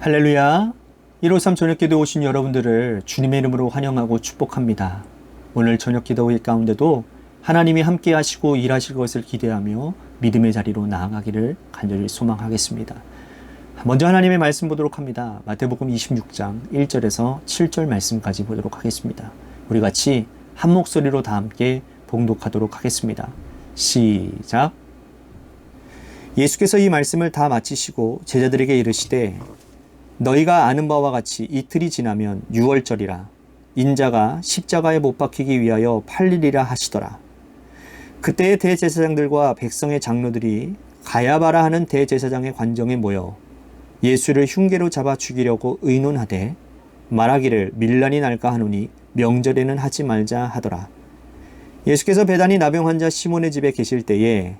할렐루야. 153 저녁기도 오신 여러분들을 주님의 이름으로 환영하고 축복합니다. 오늘 저녁기도회 가운데도 하나님이 함께 하시고 일하실 것을 기대하며 믿음의 자리로 나아가기를 간절히 소망하겠습니다. 먼저 하나님의 말씀 보도록 합니다. 마태복음 26장 1절에서 7절 말씀까지 보도록 하겠습니다. 우리 같이 한 목소리로 다 함께 봉독하도록 하겠습니다. 시작. 예수께서 이 말씀을 다 마치시고 제자들에게 이르시되 너희가 아는 바와 같이 이틀이 지나면 유월절이라 인자가 십자가에 못 박히기 위하여 팔리리라 하시더라. 그때의 대제사장들과 백성의 장로들이 가야바라 하는 대제사장의 관정에 모여 예수를 흉계로 잡아 죽이려고 의논하되 말하기를 밀란이 날까 하노니 명절에는 하지 말자 하더라. 예수께서 베다니 나병 환자 시몬의 집에 계실 때에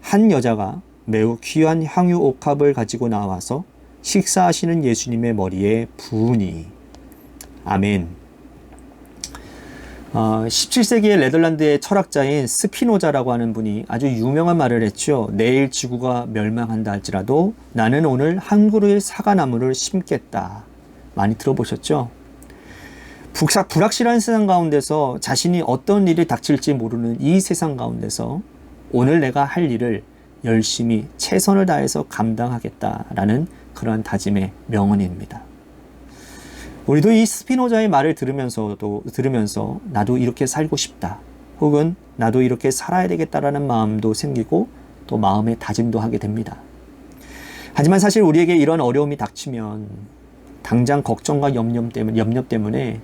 한 여자가 매우 귀한 향유 옥합을 가지고 나와서 식사하시는 예수님의 머리에 부으니. 아멘. 17세기의 네덜란드의 철학자인 스피노자라고 하는 분이 아주 유명한 말을 했죠. 내일 지구가 멸망한다 할지라도 나는 오늘 한 그루의 사과나무를 심겠다. 많이 들어보셨죠? 불확실한 세상 가운데서 자신이 어떤 일이 닥칠지 모르는 이 세상 가운데서 오늘 내가 할 일을 열심히 최선을 다해서 감당하겠다라는 그러한 다짐의 명언입니다. 우리도 이 스피노자의 말을 들으면서 나도 이렇게 살고 싶다. 혹은 나도 이렇게 살아야 되겠다라는 마음도 생기고 또 마음의 다짐도 하게 됩니다. 하지만 사실 우리에게 이런 어려움이 닥치면 당장 걱정과 염려 때문에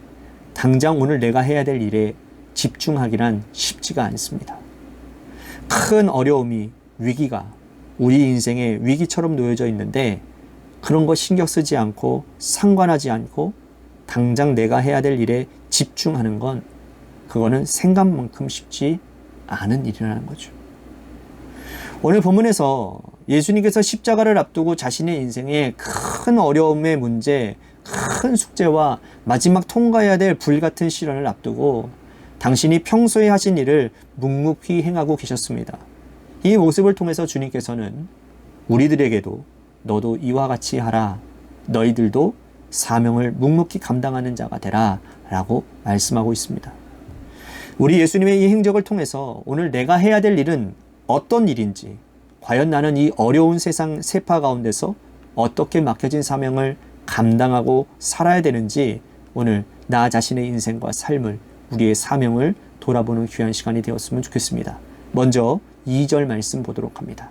당장 오늘 내가 해야 될 일에 집중하기란 쉽지가 않습니다. 큰 어려움이 위기가 우리 인생의 위기처럼 놓여져 있는데 그런 거 신경 쓰지 않고 상관하지 않고 당장 내가 해야 될 일에 집중하는 건 그거는 생각만큼 쉽지 않은 일이라는 거죠. 오늘 본문에서 예수님께서 십자가를 앞두고 자신의 인생의 큰 어려움의 문제, 큰 숙제와 마지막 통과해야 될 불같은 시련을 앞두고 당신이 평소에 하신 일을 묵묵히 행하고 계셨습니다. 이 모습을 통해서 주님께서는 우리들에게도 너도 이와 같이 하라. 너희들도 사명을 묵묵히 감당하는 자가 되라. 라고 말씀하고 있습니다. 우리 예수님의 이 행적을 통해서 오늘 내가 해야 될 일은 어떤 일인지, 과연 나는 이 어려운 세상 세파 가운데서 어떻게 맡겨진 사명을 감당하고 살아야 되는지 오늘 나 자신의 인생과 삶을, 우리의 사명을 돌아보는 귀한 시간이 되었으면 좋겠습니다. 먼저 2절 말씀 보도록 합니다.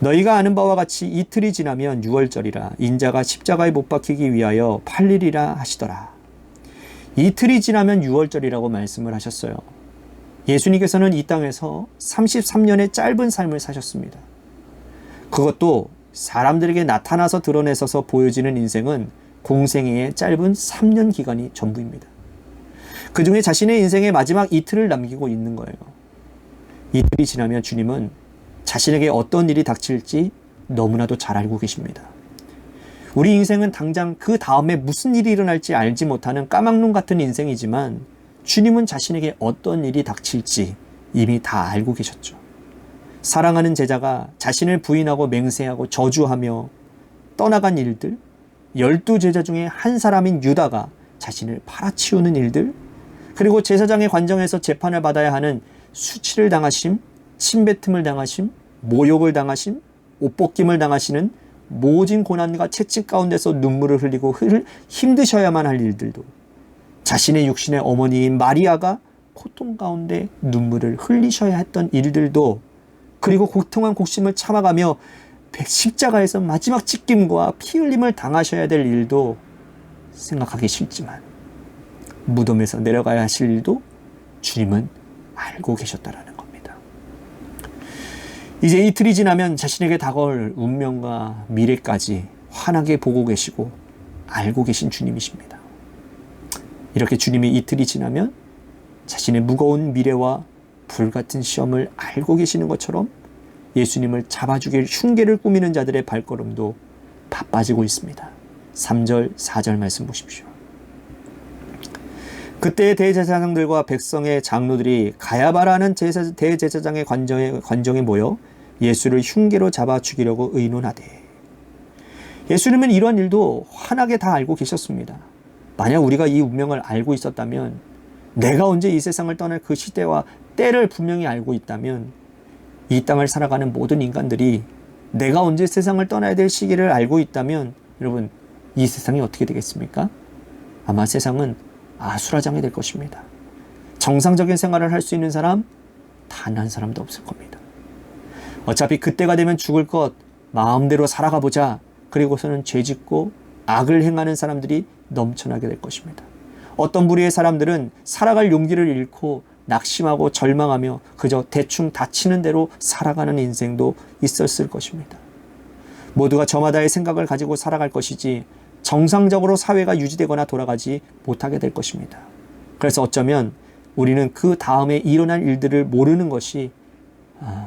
너희가 아는 바와 같이 이틀이 지나면 유월절이라 인자가 십자가에 못 박히기 위하여 팔리리라 하시더라. 이틀이 지나면 유월절이라고 말씀을 하셨어요. 예수님께서는 이 땅에서 33년의 짧은 삶을 사셨습니다. 그것도 사람들에게 나타나서 드러내서서 보여지는 인생은 공생애의 짧은 3년 기간이 전부입니다. 그 중에 자신의 인생의 마지막 이틀을 남기고 있는 거예요. 이틀이 지나면 주님은 자신에게 어떤 일이 닥칠지 너무나도 잘 알고 계십니다. 우리 인생은 당장 그 다음에 무슨 일이 일어날지 알지 못하는 까막눈 같은 인생이지만 주님은 자신에게 어떤 일이 닥칠지 이미 다 알고 계셨죠. 사랑하는 제자가 자신을 부인하고 맹세하고 저주하며 떠나간 일들, 12제자 중에 한 사람인 유다가 자신을 팔아치우는 일들, 그리고 제사장의 관정에서 재판을 받아야 하는 수치를 당하심, 침뱉음을 당하심, 모욕을 당하심, 옷벗김을 당하시는 모진 고난과 채찍 가운데서 눈물을 흘리고 힘드셔야만 할 일들도, 자신의 육신의 어머니인 마리아가 고통 가운데 눈물을 흘리셔야 했던 일들도, 그리고 고통한 곡심을 참아가며 십자가에서 마지막 찢김과 피 흘림을 당하셔야 될 일도 생각하기 싫지만 무덤에서 내려가야 하실 일도 주님은 알고 계셨다라는 겁니다. 이제 이틀이 지나면 자신에게 다가올 운명과 미래까지 환하게 보고 계시고 알고 계신 주님이십니다. 이렇게 주님이 이틀이 지나면 자신의 무거운 미래와 불같은 시험을 알고 계시는 것처럼 예수님을 잡아주길 흉계를 꾸미는 자들의 발걸음도 바빠지고 있습니다. 3절, 4절 말씀 보십시오. 그때 대제사장들과 백성의 장로들이 가야바라는 대제사장의 관정에 모여 예수를 흉계로 잡아 죽이려고 의논하되, 예수님은 이런 일도 환하게 다 알고 계셨습니다. 만약 우리가 이 운명을 알고 있었다면, 내가 언제 이 세상을 떠날 그 시대와 때를 분명히 알고 있다면, 이 땅을 살아가는 모든 인간들이 내가 언제 세상을 떠나야 될 시기를 알고 있다면, 여러분, 이 세상이 어떻게 되겠습니까? 아마 세상은 아수라장이 될 것입니다. 정상적인 생활을 할 수 있는 사람 단 한 사람도 없을 겁니다. 어차피 그때가 되면 죽을 것, 마음대로 살아가 보자. 그리고서는 죄짓고 악을 행하는 사람들이 넘쳐나게 될 것입니다. 어떤 부류의 사람들은 살아갈 용기를 잃고 낙심하고 절망하며 그저 대충 다치는 대로 살아가는 인생도 있었을 것입니다. 모두가 저마다의 생각을 가지고 살아갈 것이지 정상적으로 사회가 유지되거나 돌아가지 못하게 될 것입니다. 그래서 어쩌면 우리는 그 다음에 일어날 일들을 모르는 것이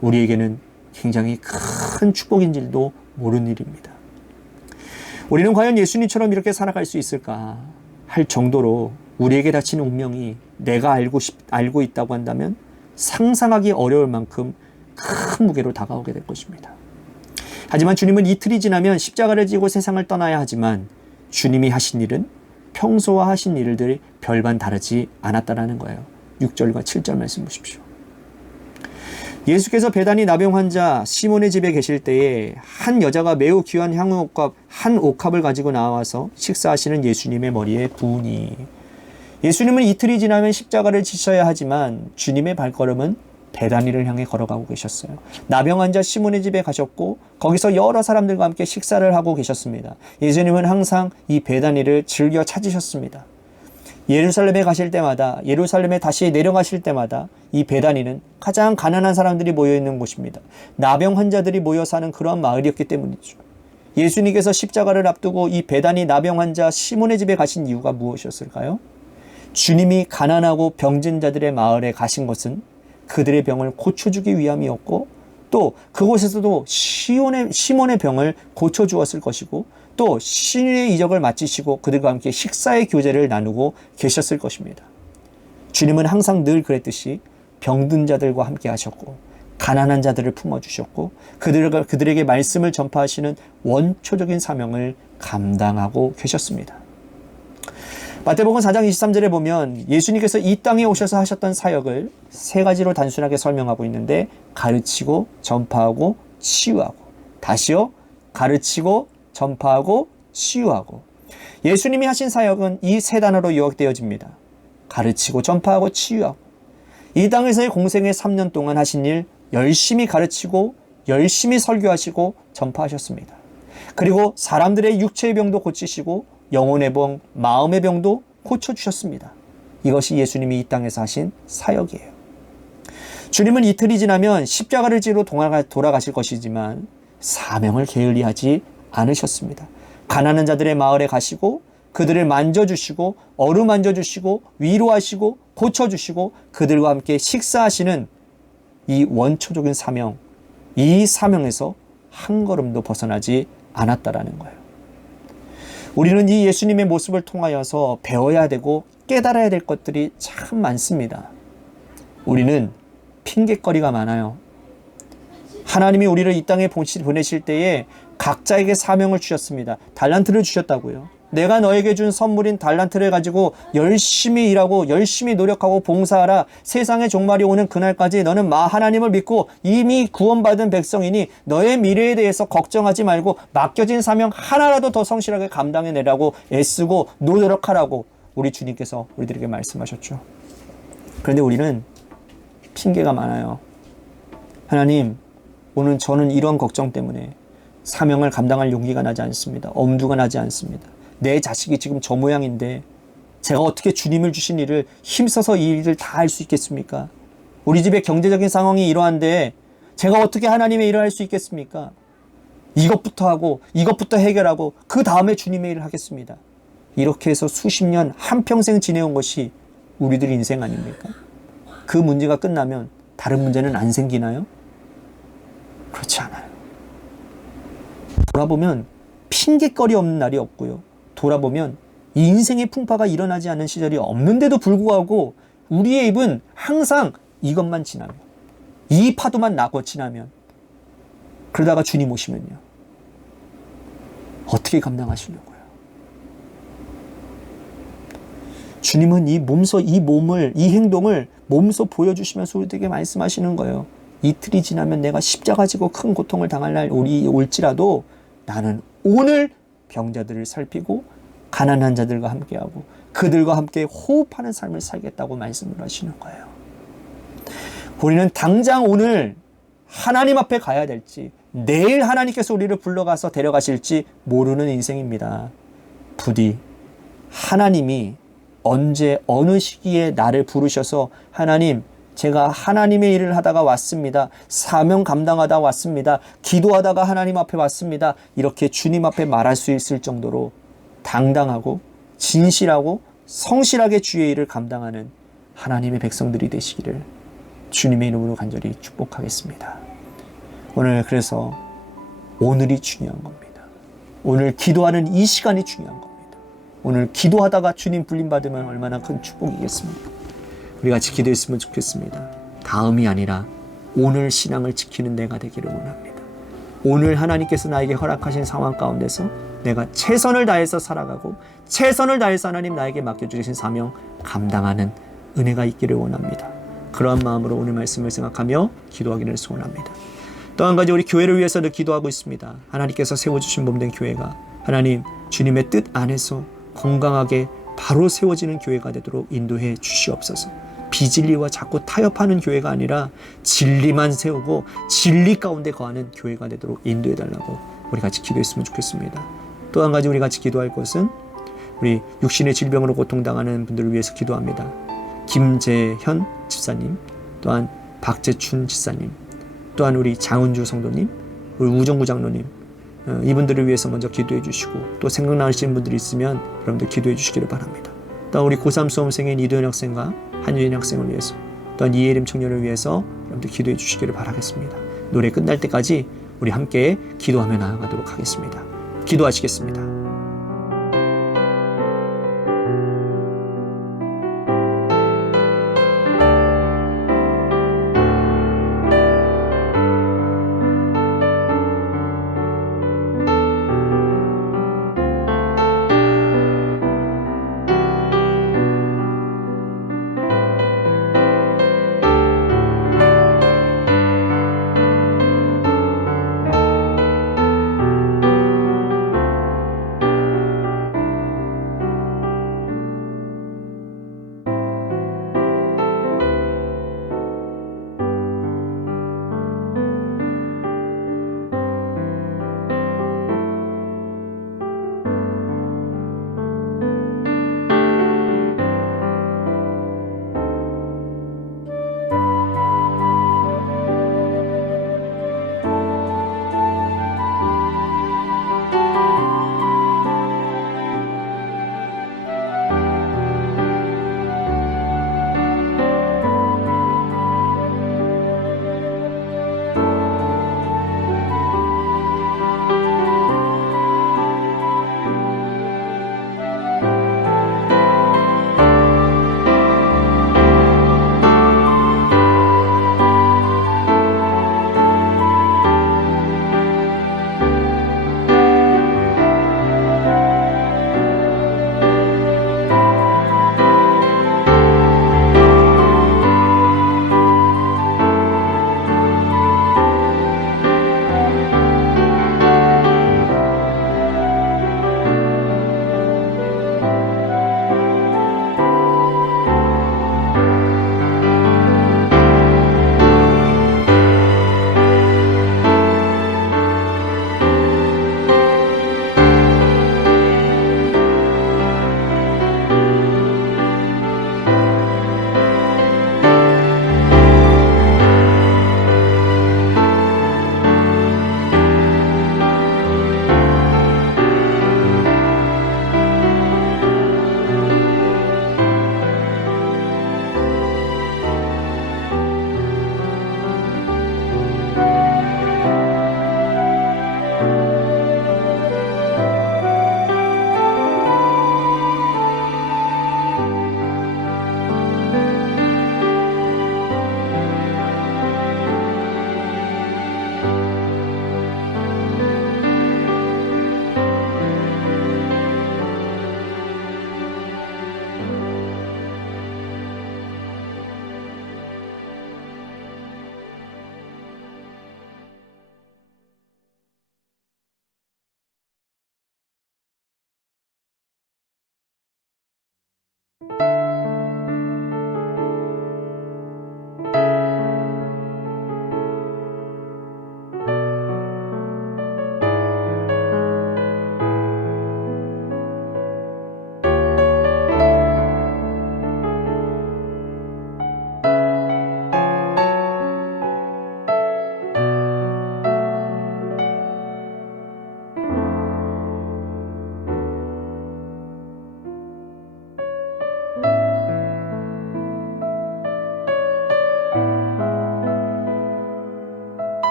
우리에게는 굉장히 큰 축복인지도 모르는 일입니다. 우리는 과연 예수님처럼 이렇게 살아갈 수 있을까 할 정도로 우리에게 닥치는 운명이 내가 알고 있다고 한다면 상상하기 어려울 만큼 큰 무게로 다가오게 될 것입니다. 하지만 주님은 이틀이 지나면 십자가를 지고 세상을 떠나야 하지만 주님이 하신 일은 평소와 하신 일들이 별반 다르지 않았다라는 거예요. 6절과 7절 말씀 보십시오. 예수께서 베다니 나병 환자 시몬의 집에 계실 때에 한 여자가 매우 귀한 향유옥합 한 옥합을 가지고 나와서 식사하시는 예수님의 머리에 부으니, 예수님은 이틀이 지나면 십자가를 지셔야 하지만 주님의 발걸음은 베다니를 향해 걸어가고 계셨어요. 나병 환자 시몬의 집에 가셨고 거기서 여러 사람들과 함께 식사를 하고 계셨습니다. 예수님은 항상 이 베다니를 즐겨 찾으셨습니다. 예루살렘에 가실 때마다, 예루살렘에 다시 내려가실 때마다 이 베다니는 가장 가난한 사람들이 모여있는 곳입니다. 나병 환자들이 모여 사는 그런 마을이었기 때문이죠. 예수님께서 십자가를 앞두고 이 베다니 나병 환자 시몬의 집에 가신 이유가 무엇이었을까요? 주님이 가난하고 병든 자들의 마을에 가신 것은 그들의 병을 고쳐주기 위함이었고, 또 그곳에서도 시몬의 병을 고쳐주었을 것이고, 또 신의 이적을 마치시고 그들과 함께 식사의 교제를 나누고 계셨을 것입니다. 주님은 항상 늘 그랬듯이 병든 자들과 함께 하셨고 가난한 자들을 품어주셨고 그들에게 말씀을 전파하시는 원초적인 사명을 감당하고 계셨습니다. 마태복음 4장 23절에 보면 예수님께서 이 땅에 오셔서 하셨던 사역을 세 가지로 단순하게 설명하고 있는데, 가르치고 전파하고 치유하고, 다시요, 가르치고 전파하고 치유하고. 예수님이 하신 사역은 이 세 단어로 요약되어집니다. 가르치고 전파하고 치유하고. 이 땅에서의 공생의 3년 동안 하신 일, 열심히 가르치고 열심히 설교하시고 전파하셨습니다. 그리고 사람들의 육체의 병도 고치시고 영혼의 병, 마음의 병도 고쳐주셨습니다. 이것이 예수님이 이 땅에서 하신 사역이에요. 주님은 이틀이 지나면 십자가를 지러 돌아가실 것이지만 사명을 게을리하지 않으셨습니다. 가난한 자들의 마을에 가시고 그들을 만져주시고 어루만져주시고 위로하시고 고쳐주시고 그들과 함께 식사하시는 이 원초적인 사명, 이 사명에서 한 걸음도 벗어나지 않았다라는 거예요. 우리는 이 예수님의 모습을 통하여서 배워야 되고 깨달아야 될 것들이 참 많습니다. 우리는 핑곗거리가 많아요. 하나님이 우리를 이 땅에 보내실 때에 각자에게 사명을 주셨습니다. 달란트를 주셨다고요. 내가 너에게 준 선물인 달란트를 가지고 열심히 일하고 열심히 노력하고 봉사하라. 세상의 종말이 오는 그날까지 너는 하나님을 믿고 이미 구원받은 백성이니 너의 미래에 대해서 걱정하지 말고 맡겨진 사명 하나라도 더 성실하게 감당해내라고 애쓰고 노력하라고 우리 주님께서 우리들에게 말씀하셨죠. 그런데 우리는 핑계가 많아요. 하나님, 오늘 저는 이런 걱정 때문에 사명을 감당할 용기가 나지 않습니다. 엄두가 나지 않습니다. 내 자식이 지금 저 모양인데 제가 어떻게 주님을 주신 일을 힘써서 이 일을 다 할 수 있겠습니까? 우리 집의 경제적인 상황이 이러한데 제가 어떻게 하나님의 일을 할 수 있겠습니까? 이것부터 하고 이것부터 해결하고 그 다음에 주님의 일을 하겠습니다. 이렇게 해서 수십 년 한평생 지내온 것이 우리들 인생 아닙니까? 그 문제가 끝나면 다른 문제는 안 생기나요? 그렇지 않아요. 돌아보면 핑계거리 없는 날이 없고요. 돌아보면 인생의 풍파가 일어나지 않는 시절이 없는데도 불구하고 우리의 입은 항상 이것만 지나면, 이 파도만 나고 지나면, 그러다가 주님 오시면요. 어떻게 감당하시려고요? 주님은 이 몸을, 이 행동을 몸소 보여주시면서 우리에게 말씀하시는 거예요. 이틀이 지나면 내가 십자가 지고 큰 고통을 당할 날이 올지라도 나는 오늘 병자들을 살피고 가난한 자들과 함께하고 그들과 함께 호흡하는 삶을 살겠다고 말씀을 하시는 거예요. 우리는 당장 오늘 하나님 앞에 가야 될지 내일 하나님께서 우리를 불러가서 데려가실지 모르는 인생입니다. 부디 하나님이 언제 어느 시기에 나를 부르셔서 하나님 제가 하나님의 일을 하다가 왔습니다. 사명 감당하다 왔습니다. 기도하다가 하나님 앞에 왔습니다. 이렇게 주님 앞에 말할 수 있을 정도로 당당하고 진실하고 성실하게 주의 일을 감당하는 하나님의 백성들이 되시기를 주님의 이름으로 간절히 축복하겠습니다. 오늘 그래서 오늘이 중요한 겁니다. 오늘 기도하는 이 시간이 중요한 겁니다. 오늘 기도하다가 주님 불림받으면 얼마나 큰 축복이겠습니까? 우리 같이 기도했으면 좋겠습니다. 다음이 아니라 오늘 신앙을 지키는 내가 되기를 원합니다. 오늘 하나님께서 나에게 허락하신 상황 가운데서 내가 최선을 다해서 살아가고 최선을 다해서 하나님 나에게 맡겨주신 사명 감당하는 은혜가 있기를 원합니다. 그러한 마음으로 오늘 말씀을 생각하며 기도하기를 소원합니다. 또 한 가지 우리 교회를 위해서도 기도하고 있습니다. 하나님께서 세워주신 몸된 교회가 하나님 주님의 뜻 안에서 건강하게 바로 세워지는 교회가 되도록 인도해 주시옵소서. 비진리와 자꾸 타협하는 교회가 아니라 진리만 세우고 진리 가운데 거하는 교회가 되도록 인도해 달라고 우리 같이 기도했으면 좋겠습니다. 또 한 가지 우리 같이 기도할 것은 우리 육신의 질병으로 고통당하는 분들을 위해서 기도합니다. 김재현 집사님, 또한 박재춘 집사님, 또한 우리 장은주 성도님, 우리 우정구 장로님, 이분들을 위해서 먼저 기도해 주시고 또 생각나시는 분들이 있으면 여러분들 기도해 주시기를 바랍니다. 또한 우리 고3 수험생인 이도현 학생과 한유인 학생을 위해서, 또한 이예림 청년을 위해서 여러분들 기도해 주시기를 바라겠습니다. 노래 끝날 때까지 우리 함께 기도하며 나아가도록 하겠습니다. 기도하시겠습니다.